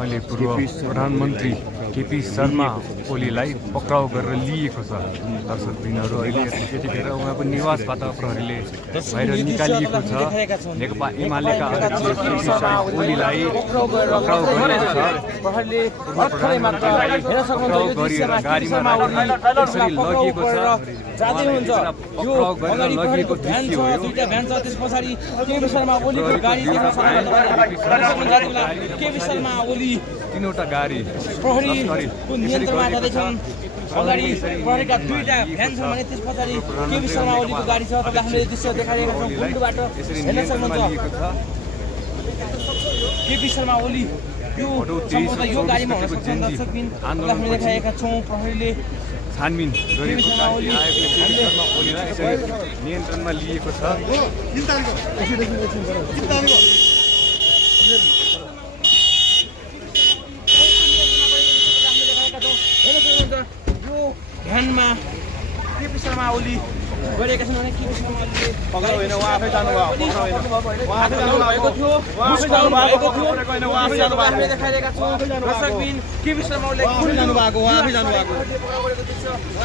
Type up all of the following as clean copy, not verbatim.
अहिले पूर्व प्रधानमन्त्री केपी शर्मा ओलीलाई पक्राउ गरेर लिएको छ। दर्शकवृन्दहरू अहिले यतिखेर उहाँको निवासबाट प्रहरीले बाहिर निकालिएको छ। नेकपा एमालेका अध्यक्ष केपी शर्मा ओलीलाई पक्राउ गरिएको छ। प्रहरीले भर्खरै मात्र हेर्न सक्नुहुन्छ यो दृश्यमा गाडीमा त्यसरी लगिएको छ। जाँदै हुन्छ यो अगाडि प्रहरीको भ्यान छ, दुईटा भ्यान छ, त्यस पछाडि केपी शर्मा ओलीको गाडी देख्न सक्नुहुन्छ। केपी शर्मा ओली तीनवटा गाडी प्रहरीको नियन्त्रणमा जाँदैछन्। अगाडि प्रहरीका दुईटा भ्यान छन् भने त्यस पछाडि केपी शर्मा ओलीको गाडी छ। तपाईँ हामीले दृश्य देखाइरहेका छौँ। पुलबाट हेर्न सक्नुहुन्छ केपी शर्मा ओली यो सम्भवतः यो गाडीमा हुन सक्छ। दर्शकबिन हामीले देखाएका छौँ प्रहरीले छानबिन गरेको शर्मा ओलीलाई यसरी नियन्त्रणमा लिएको छ। यो भ्यानमा केपी शर्मा ओली गरेका छन् भने केपी शर्मा ओलीले पक्राउ होइन, उहाँ आफै जानुभएको थियो। हामीले देखाइरहेका छौँ। दर्शकबिन केपी शर्मा ओलीले जानुभएको, उहाँ आफै जानुभएको,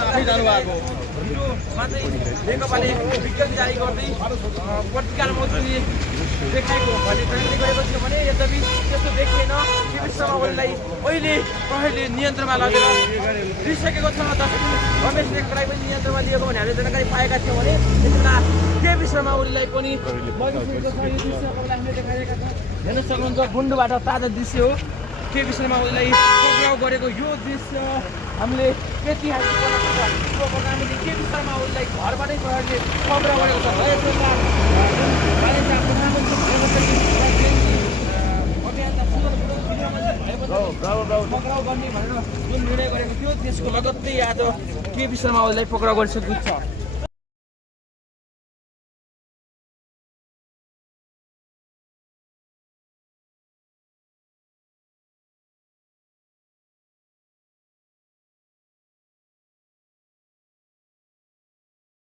आफै जानुभएको। मात्रै नेकपाले विज्ञप्ति जारी गर्दै पत्रिका मन्त्रीले देखाएको भन्ने प्रहरीले गरेको थियो भने यद्यपि त्यस्तो देखिएन। केपी शर्मा ओलीलाई अहिले प्रहरीले नियन्त्रणमा लगेर लिइसकेको छ। रमेश नेकपालाई पनि नियन्त्रणमा लिएको भने हामीले जानकारी पाएका थियौँ भने त्यसमा केपी शर्मा ओलीलाई पनि लगिसकेको छ। यो दृश्य हामीले देखाइरहेका छौँ। हेर्न सक्नुहुन्छ गुन्डोबाट ताजा दृश्य हो। केपी शर्मा ओलीलाई पक्राउ गरेको यो दृश्य हामीले ऐतिहासिक प्रधानमन्त्री केपी शर्मा ओलीलाई घरबाटै प्रहरीले पक्राउ गरेको छ। पक्राउ गर्ने भनेर जुन निर्णय गरेको थियो त्यसको लगत्तै आज केपी शर्मा ओलीलाई पक्राउ गरिसकेको छ।